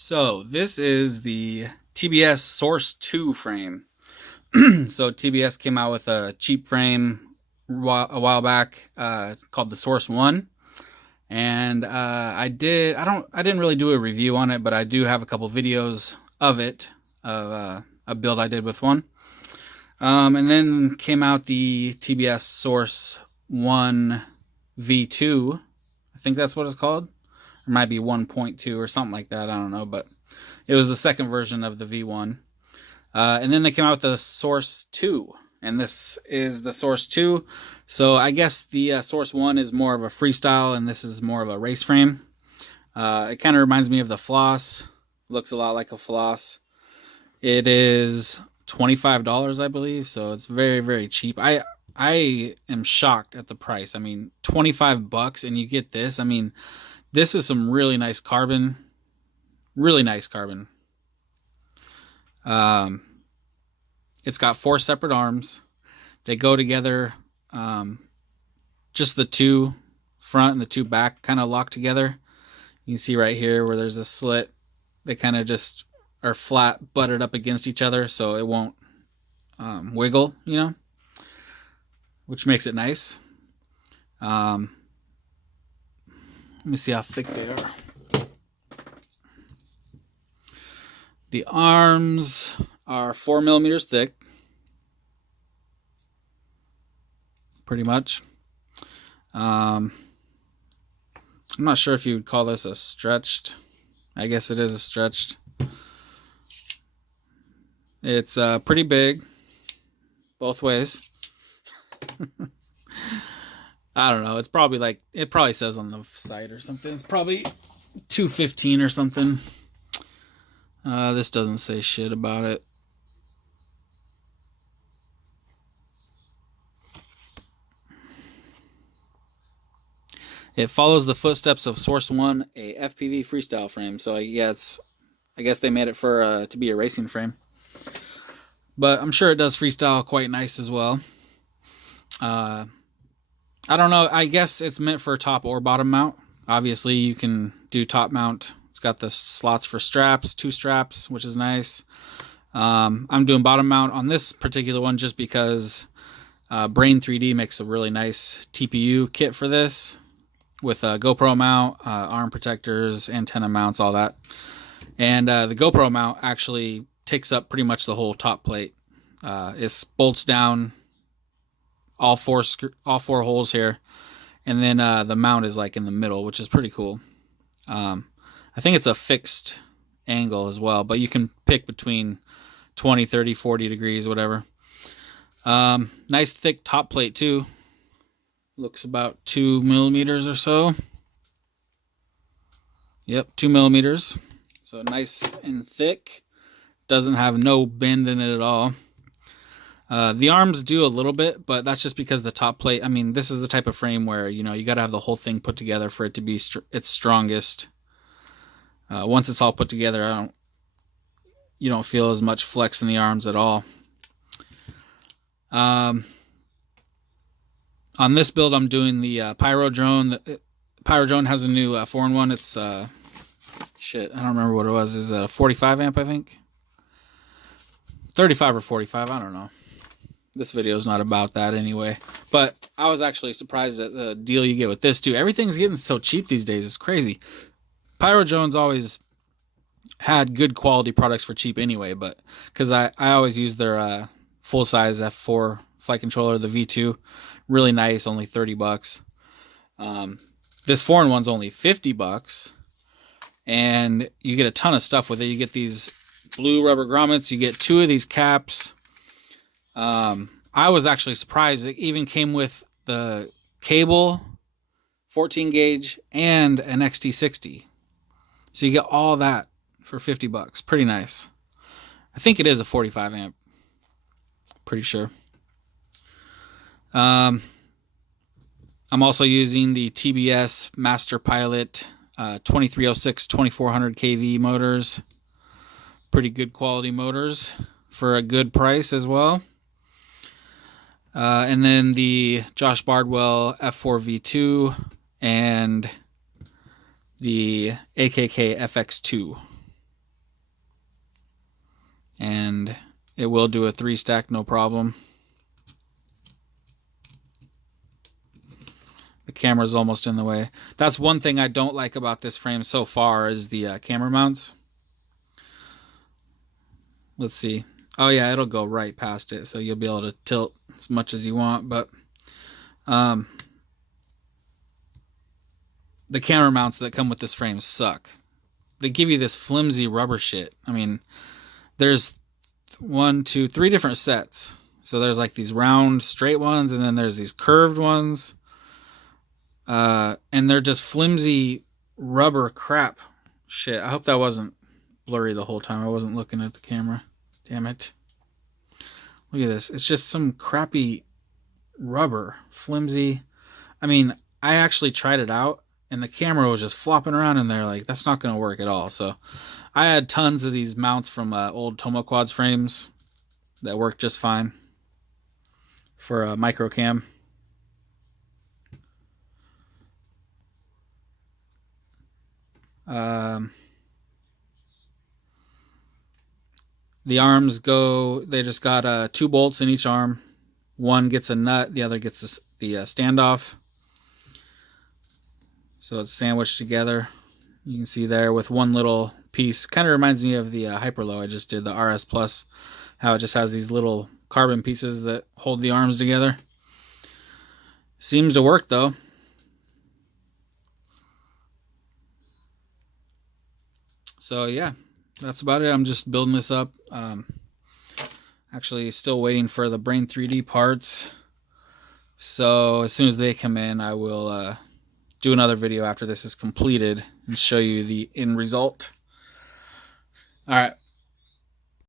So this is the TBS Source 2 frame. So TBS came out with a cheap frame a while back called the Source 1. And I didn't really do a review on it, but I do have a couple videos of it, of a build I did with one. And then came out the TBS Source 1 V2. I think that's what it's called. It might be 1.2 or something like that. I don't know, but it was the second version of the V1. And then they came out with the Source 2, and this is the Source 2. So I guess the Source 1 is more of a freestyle, and this is more of a race frame. It kind of reminds me of the Floss. Looks a lot like a Floss. It is $25, I believe, so it's very, very cheap. I am shocked at the price. I mean, $25 and you get this. I mean, this is some really nice carbon. Really nice carbon. It's got 4 separate arms. They go together. Just the 2 front and the 2 back kind of lock together. You can see right here where there's a slit. They kind of just are flat, butted up against each other, so it won't wiggle, which makes it nice. Let me see how thick they are. The arms are 4 millimeters thick, pretty much. I'm not sure if you would call this a stretched. I guess it is a stretched. It's pretty big, both ways. I don't know. It's probably like, it probably says on the side or something. It's probably 215 or something. This doesn't say shit about it. It follows the footsteps of Source 1, a FPV freestyle frame. So yeah, I guess they made it for to be a racing frame. But I'm sure it does freestyle quite nice as well. I don't know. I guess it's meant for top or bottom mount. Obviously, you can do top mount. It's got the slots for straps, 2 straps, which is nice. I'm doing bottom mount on this particular one just because Brain 3D makes a really nice TPU kit for this with a GoPro mount, arm protectors, antenna mounts, all that. And the GoPro mount actually takes up pretty much the whole top plate. It bolts down all four holes here, and then the mount is like in the middle, which is pretty cool. I think it's a fixed angle as well, but you can pick between 20, 30, 40 degrees, whatever. Nice thick top plate too. Looks about 2 millimeters or so. Yep, 2 millimeters. So nice and thick. Doesn't have no bend in it at all. The arms do a little bit, but that's just because the top plate, I mean, this is the type of frame where, you got to have the whole thing put together for it to be its strongest. Once it's all put together, you don't feel as much flex in the arms at all. On this build, I'm doing the Pyro Drone. The Pyro Drone has a new 4-in-1. It's, shit, I don't remember what it was. Is it a 45 amp, I think? 35 or 45, I don't know. This video is not about that anyway. But I was actually surprised at the deal you get with this too. Everything's getting so cheap these days. It's crazy. Pyro Drone's always had good quality products for cheap anyway, but because I always use their full-size F4 flight controller, the V2. Really nice, only $30. This 4-in-1's only $50, and you get a ton of stuff with it. You get these blue rubber grommets. You get 2 of these caps. I was actually surprised. It even came with the cable, 14 gauge, and an XT60. So you get all that for $50. Pretty nice. I think it is a 45 amp. Pretty sure. I'm also using the TBS Master Pilot 2306 2400 kV motors. Pretty good quality motors for a good price as well. And then the Josh Bardwell F4 V2 and the AKK FX2. and it will do a 3-stack no problem. The camera's almost in the way. That's one thing I don't like about this frame so far is the camera mounts. Let's see. Oh yeah, it'll go right past it, so you'll be able to tilt as much as you want, but the camera mounts that come with this frame suck. They give you this flimsy rubber shit. I mean, there's 1, 2, 3 different sets. So there's like these round, straight ones, and then there's these curved ones. And they're just flimsy rubber crap shit. I hope that wasn't blurry the whole time. I wasn't looking at the camera. Damn it. Look at this. It's just some crappy rubber, flimsy. I mean, I actually tried it out, and the camera was just flopping around in there. Like, that's not going to work at all. So I had tons of these mounts from old Tomoquads frames that worked just fine for a micro cam. The arms go, they just got 2 bolts in each arm. One gets a nut, the other gets the standoff. So it's sandwiched together. You can see there with one little piece. Kind of reminds me of the Hyperlow I just did, the RS Plus. How it just has these little carbon pieces that hold the arms together. Seems to work though. So yeah, that's about it. I'm just building this up. Actually still waiting for the Brain 3D parts. So as soon as they come in, I will do another video after this is completed and show you the end result. All right,